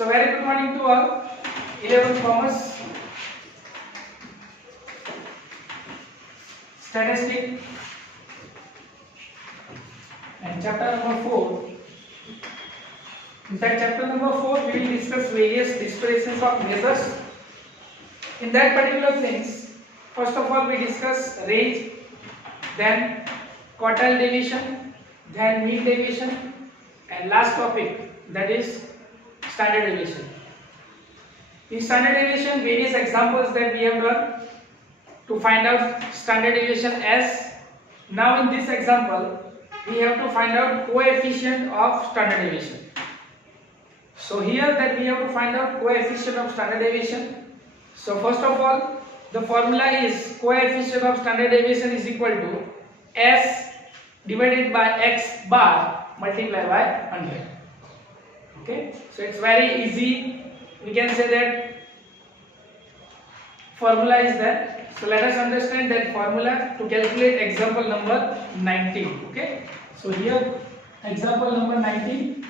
So very good morning to all. 11th Commerce, Statistics, and chapter number 4. In that chapter number 4, we will discuss various disparitions of measures. In that particular things, first of all we discuss range, then quartile deviation, then mean deviation, and last topic, that is standard deviation. In standard deviation, various examples that we have done to find out standard deviation as. Now in this example, we have to find out coefficient of standard deviation. So here that we have to find out coefficient of standard deviation. So first of all, the formula is coefficient of standard deviation is equal to S divided by X bar multiplied by 100. Okay, so it's very easy. We can say that formula is there. So let us understand that formula to calculate example number 19. Okay, so here example number 19.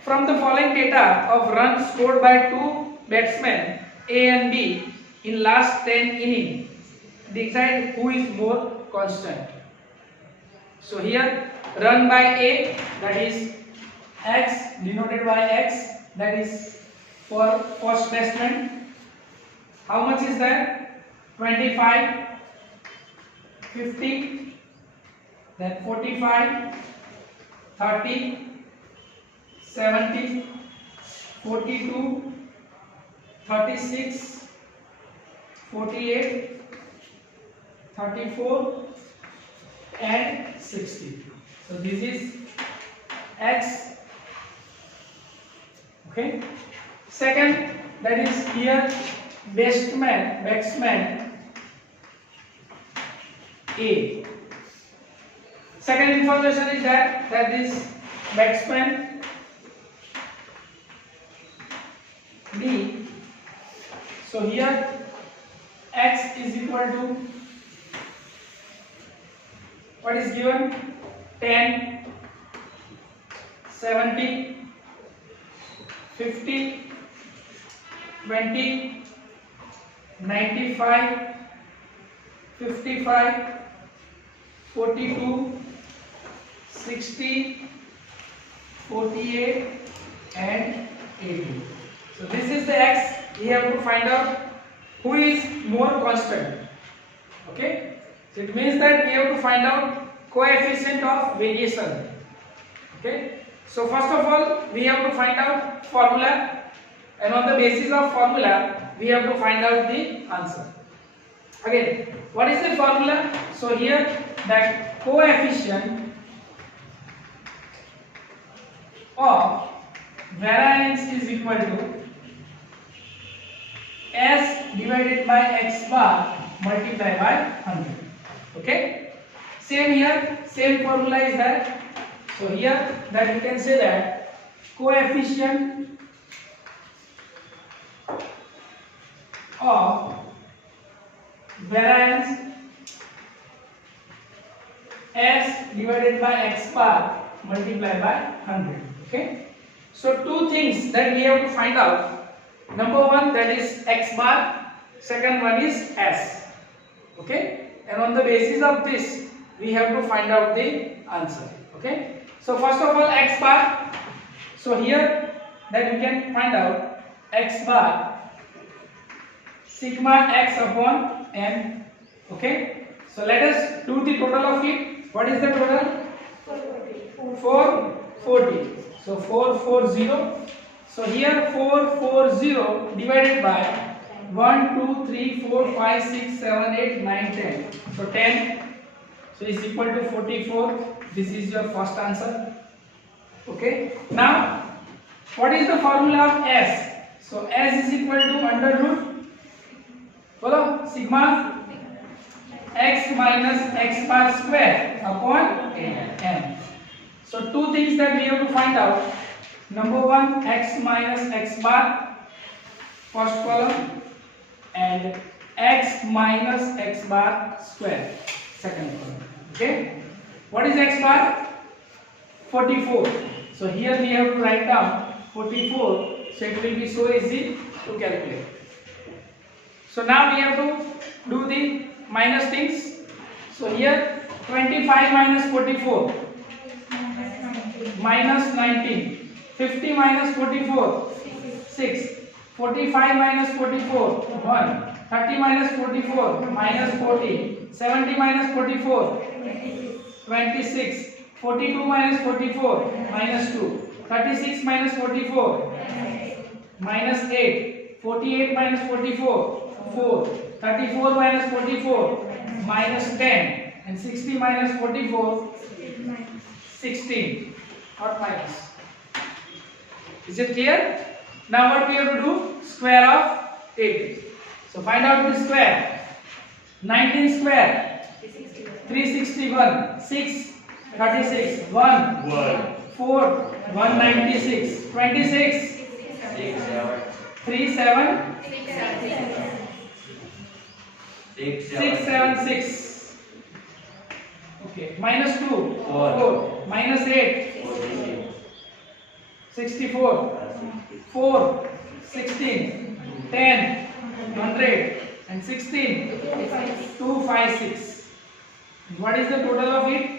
From the following data of runs scored by two batsmen A and B in last 10 innings, decide who is more constant. So here run by A, that is X, denoted by X, that is for first batsman. How much is that? 25, 50, then 45, 30, 70, 42, 36, 48, 34 and 60. So this is X. Okay. Second, that is here batsman A. Second information is that this batsman B. So here X is equal to what is given? 10, 70, 50, 20, 95, 55, 42, 60, 48 and 80. So this is the X. We have to find out who is more constant. Okay, so it means that we have to find out coefficient of variation. Okay, so first of all we have to find out formula, and on the basis of formula we have to find out the answer. Again, what is the formula? So here that coefficient of variance is equal to S divided by X bar multiplied by 100. Okay, same here, same formula is there. So here that you can say that coefficient of variance S divided by X bar multiplied by 100. Okay, so two things that we have to find out. Number one, that is X bar. Second one is S. Okay, and on the basis of this we have to find out the answer. Okay, so first of all X bar. So here that we can find out X bar sigma X upon N. Okay, so let us do the total of it. What is the total? 440. So 440. So here 440 divided by 1, 2, 3, 4, 5, 6, 7, 8, 9, 10. So 10. So is equal to 44. This is your first answer. Okay. Now, what is the formula of S? So S is equal to under root. Follow? Sigma X minus X bar square upon N. So two things that we have to find out. Number one, X minus X bar, first column, and X minus X bar square, second column. Okay, what is X bar? 44. So here we have to write down 44. So it will be so easy to calculate. So now we have to do the minus things. So here 25 minus 44 minus 19. 50 minus 44 6. 45 minus 44 1. 30 minus 44 minus 40. 70 minus 44 26. 42 minus 44 minus 2. 36 minus 44 minus 8. 48 minus 44 4. 34 minus 44 minus 10. And 60 minus 44 16. Not minus. Is it clear? Now what we have to do? Square of 80. So find out the square. 19 square 361. 6 36. 1 4 196. 26 3 7 6 7 6. Okay. Minus 2 4. Minus 8 64. 4 16. 10 100. And 16 256. What is the total of it?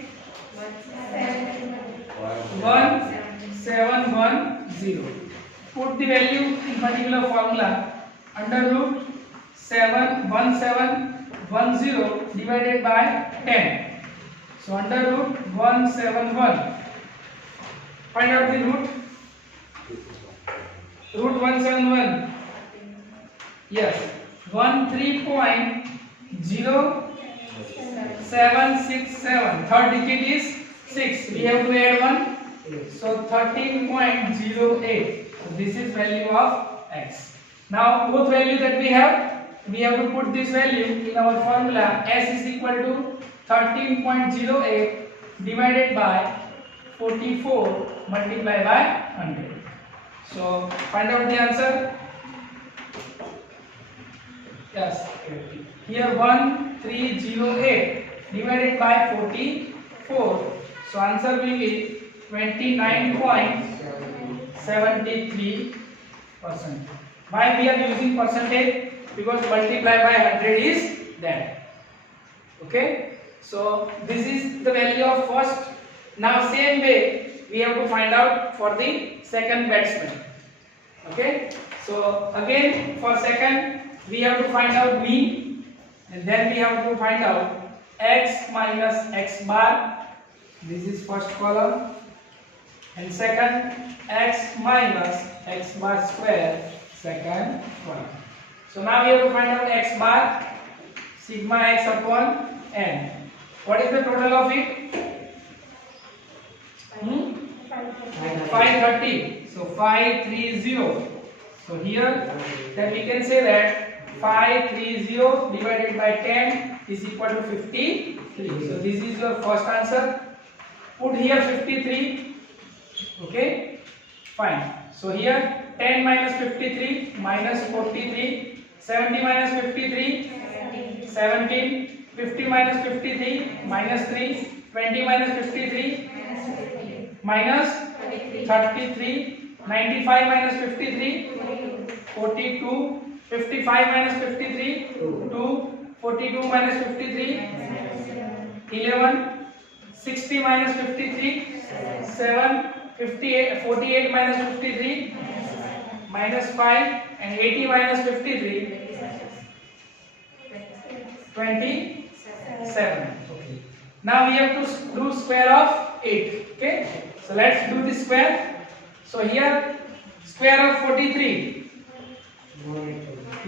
1710. Put the value in particular formula. Under root 1710 divided by 10. So under root 171. Find out the root. Root 171. Yes. 13.0767. Third digit is 6. We have to add 1. So 13.08. So this is value of x. Now both values that we have to put this value in our formula. S is equal to 13.08 divided by 44 multiplied by 100. So find out the answer. Yes. Here 1308 divided by 44. So answer will be 29.73%. Why we are using percentage? Because multiply by 100 is that. Okay. So this is the value of first. Now same way we have to find out for the second batsman. Okay. So again for second we have to find out mean, and then we have to find out x minus x bar. This is first column. And second x minus x bar square, second column. So now we have to find out x bar, sigma x upon n. What is the total of it? 530. So 530. So here then we can say that 530 divided by 10 is equal to 53. So this is your first answer. Put here 53. Okay, fine. So here 10 minus 53 minus 43. 70 minus 53 17. 50 minus 53 minus 3. 20 minus 53 minus 33. 95 minus 53 42. 55 minus 53 2. 42 minus 53 11. 60 minus 53 7. 48 minus 53 minus 5. And 80 minus 53 27. Okay. Now we have to do square of 8. Okay. So let's do the square. So here square of 43.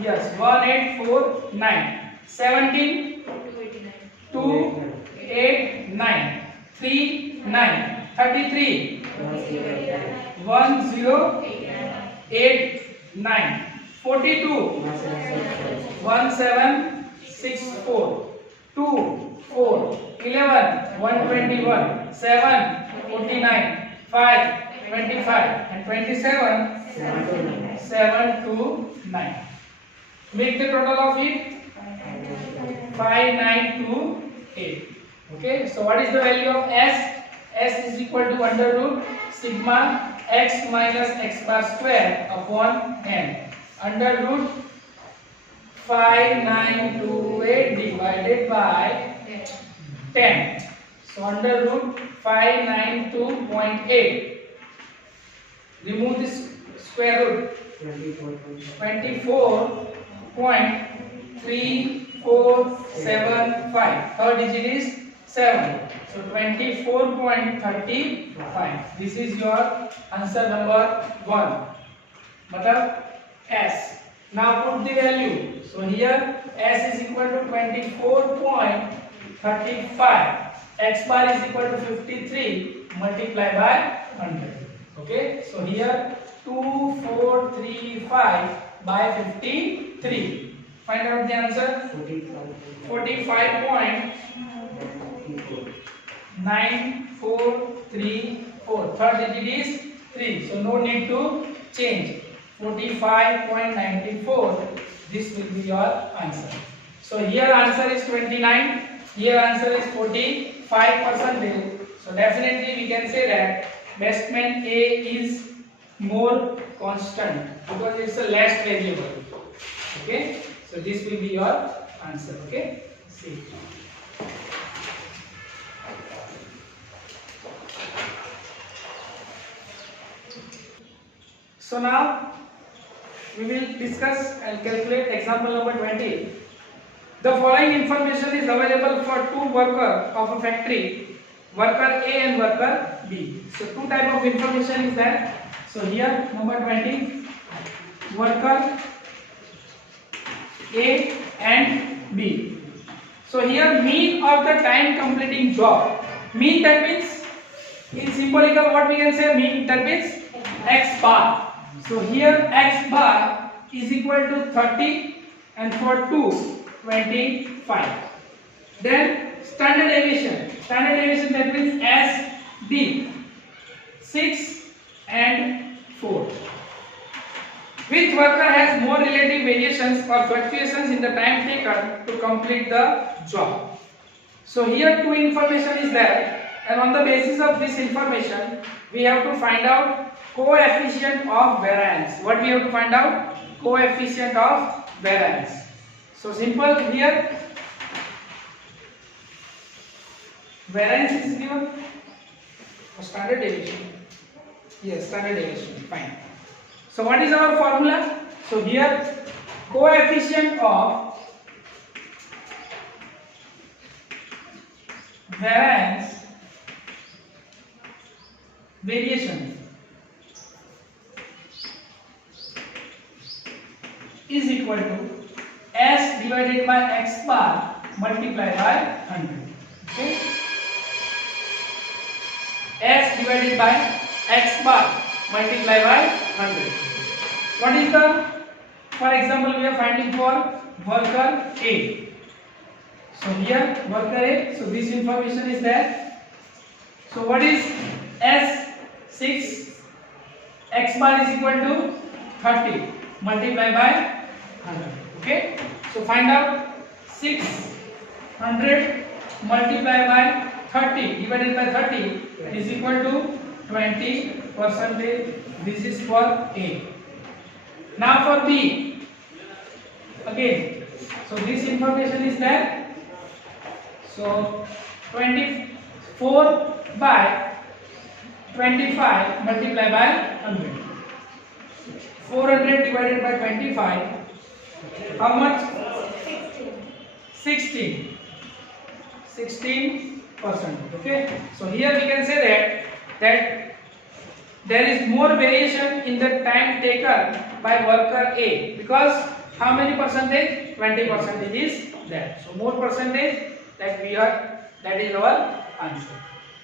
Yes, 1849. 17 289 39 33 1089 42 1764 2 4 11 121 7 49 5 25 and 27 7 to 9. Make the total of it 5928. Okay, so what is the value of s? S is equal to under root sigma x minus x bar square upon n under root 5928 divided by 10. So under root 592.8. Remove this square root. 24.3475. Third digit is 7. So 24.35. This is your answer number 1. Matlab S. Now put the value. So here S is equal to 24.35. X bar is equal to 53 multiplied by 100. Okay. So here 2435 by 53. Find out the answer. 45.9434. Third digit is 3. So no need to change. 45.94. This will be your answer. So here answer is 29. Here answer is 45%. So definitely we can say that Bestman A is more constant because it's a less variable. Okay. So this will be your answer. Okay. See. So now we will discuss and calculate example number 20. The following information is available for two workers of a factory, worker A and worker B. So two type of information is there. So here number 20, worker A and B. So here mean of the time completing job. Mean, that means in symbolical what we can say, mean that means x bar. So here x bar is equal to 30 and for 2 25. Then standard deviation. Standard deviation, that means SD 6 and 4. Which worker has more relative variations or fluctuations in the time taken to complete the job? So here two information is there, and on the basis of this information we have to find out coefficient of variance. What we have to find out? Coefficient of variance. So simple here. Variance is given. Standard deviation. Yes, standard deviation. Fine. So what is our formula? So here coefficient of variance variation is equal to S divided by x bar multiplied by 100. Okay. S divided by x bar multiplied by 100. What is the, for example, we are finding for worker A. So here worker A. So this information is there. So what is S6? X bar is equal to 30 multiplied by 100. Okay. So find out 600 multiplied by 30 divided by 30 is equal to 20%. This is for A. Now for B. Again. So this information is there. So 24 by 25 multiplied by 100. 400 divided by 25. How much? 16. 16%. Okay. So here we can say that there is more variation in the time taken by worker A, because how many percentage? 20% is there. So more percentage that we are, that is our answer.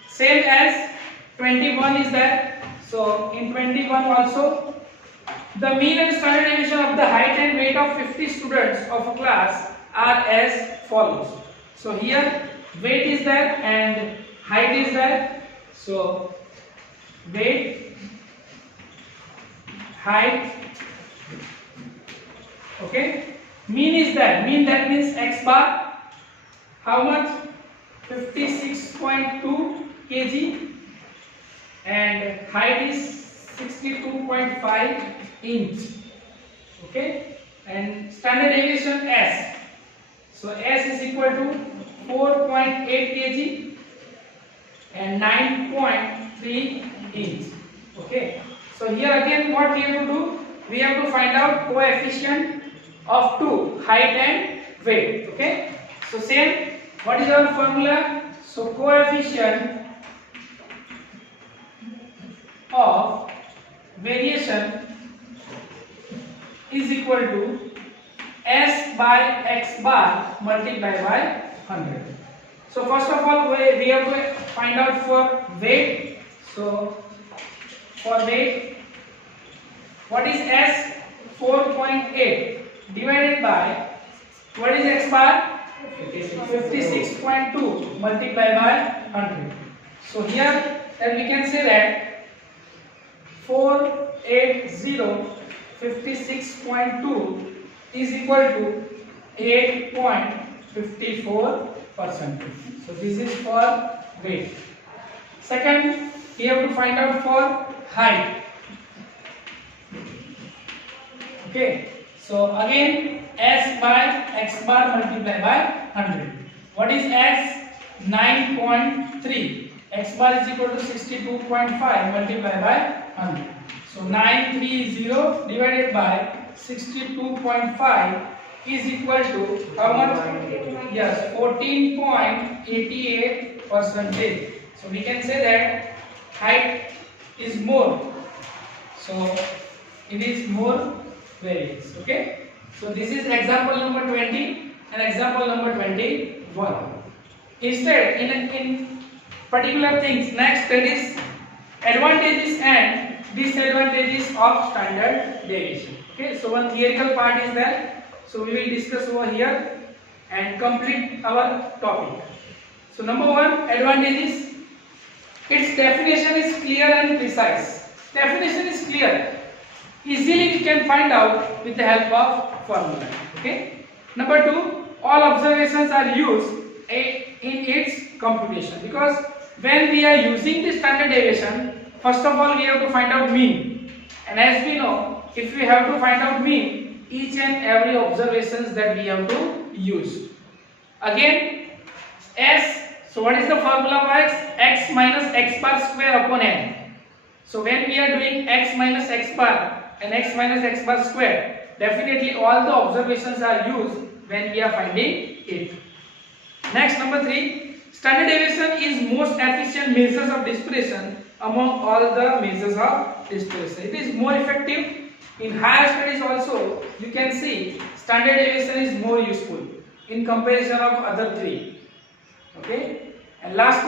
Same as 21 is there. So in 21 also the mean and standard deviation of the height and weight of 50 students of a class are as follows. So here weight is there and height is there. So weight, height, okay. Mean is there. Mean, that means x bar. How much? 56.2 kg. And height is 62.5 inch. Okay, and standard deviation S. So S is equal to 4.8 kg and 9.3 inch. Okay, so here again what we have to do, we have to find out coefficient of two, height and weight. Okay, so same, what is our formula? So coefficient of variation is equal to S by X bar multiplied by 100. So first of all we have to find out for weight. So for weight, what is S? 4.8 divided by, what is X bar? 56.2 multiplied by 100. So here then we can say that 480 56.2 is equal to 8.54%. So this is for weight. Second, we have to find out for height. Okay, so again S by X bar multiplied by 100. What is X? 9.3. X bar is equal to 62.5 multiplied by 100. So 930 divided by 62.5 is equal to how much? Yes, 14.88%. So we can say that height is more. So it is more variance. Okay. So this is example number 20 and example number 21. Instead, in particular things, next that is advantages and disadvantages of standard deviation. Okay, so one theoretical part is there, so we will discuss over here and complete our topic. So number one, advantages. Its definition is clear and precise. Definition is clear, easily we can find out with the help of formula. Okay. Number two, all observations are used in its computation, because when we are using the standard deviation, first of all we have to find out mean, and as we know, if we have to find out mean, each and every observations that we have to use. Again, S, so what is the formula for X? X minus X bar square upon N. So when we are doing X minus X bar and X minus X bar square, definitely all the observations are used when we are finding it. Next, number 3, standard deviation is most efficient measures of dispersion among all the measures of dispersion. It is more effective. In higher studies also, you can see standard deviation is more useful in comparison of other three. Okay. And last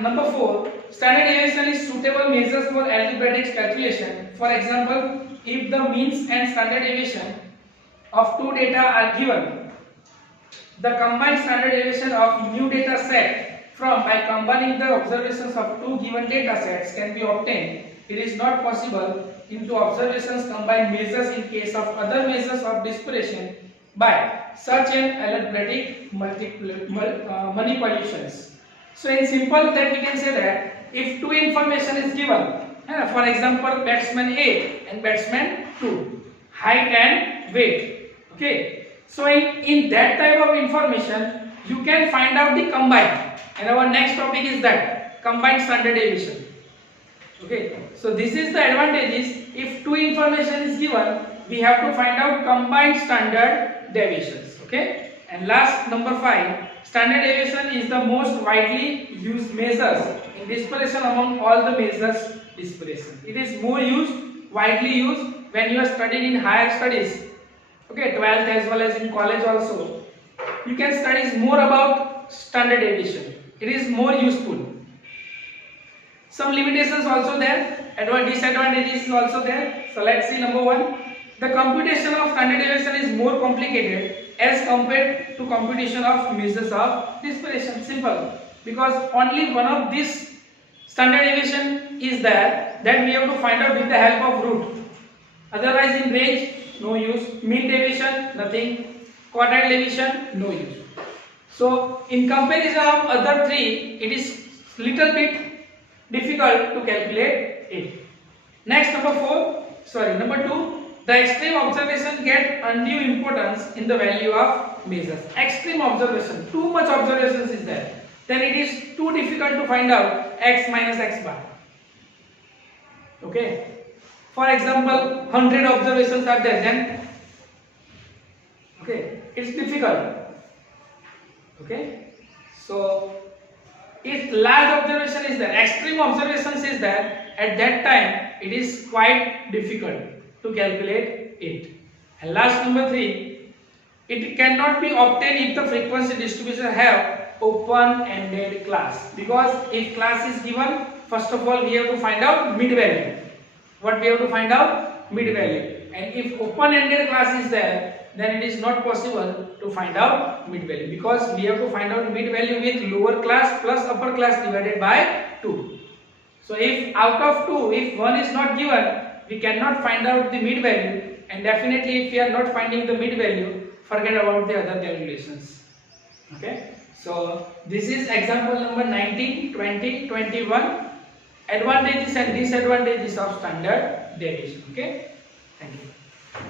number 4, standard deviation is suitable measures for algebraic calculation. For example, if the means and standard deviation of two data are given, the combined standard deviation of new data set from by combining the observations of two given data sets can be obtained. It is not possible into observations combined measures in case of other measures of dispersion by such an algebraic manipulations. So in simple that we can say that if two information is given, for example batsman A and batsman 2, height and weight. Okay. So in that type of information, you can find out the combined, and our next topic is that combined standard deviation. Okay, so this is the advantages. If two information is given, we have to find out combined standard deviations. Okay, and last number 5, standard deviation is the most widely used measures in dispersion among all the measures dispersion. It is more widely used when you are studying in higher studies. Okay, 12th as well as in college also. You can study more about standard deviation. It is more useful. Some limitations also there, disadvantages is also there. So let's see number 1. The computation of standard deviation is more complicated as compared to computation of measures of dispersion. Simple, because only one of this standard deviation is there, that we have to find out with the help of root. Otherwise in range, no use. Mean deviation, nothing. Quartile deviation, no use. So in comparison of other three, it is little bit difficult to calculate it. Next, number 2, the extreme observation get undue importance in the value of measures. Extreme observation, too much observations is there, then it is too difficult to find out x minus x bar. Okay. For example, 100 observations are there, then okay, it's difficult. Okay. So if large observation is there, extreme observations is there, at that time it is quite difficult to calculate it. And last, number 3, it cannot be obtained if the frequency distribution have open-ended class, because if class is given, first of all we have to find out mid value. What we have to find out? Mid value. And if open-ended class is there, then it is not possible to find out mid value, because we have to find out mid value with lower class plus upper class divided by 2. So if out of 2, if 1 is not given, we cannot find out the mid value, and definitely if we are not finding the mid value, forget about the other calculations. Okay. So this is example number 19, 20, 21. Advantages and disadvantages of standard deviation. Okay. Thank you.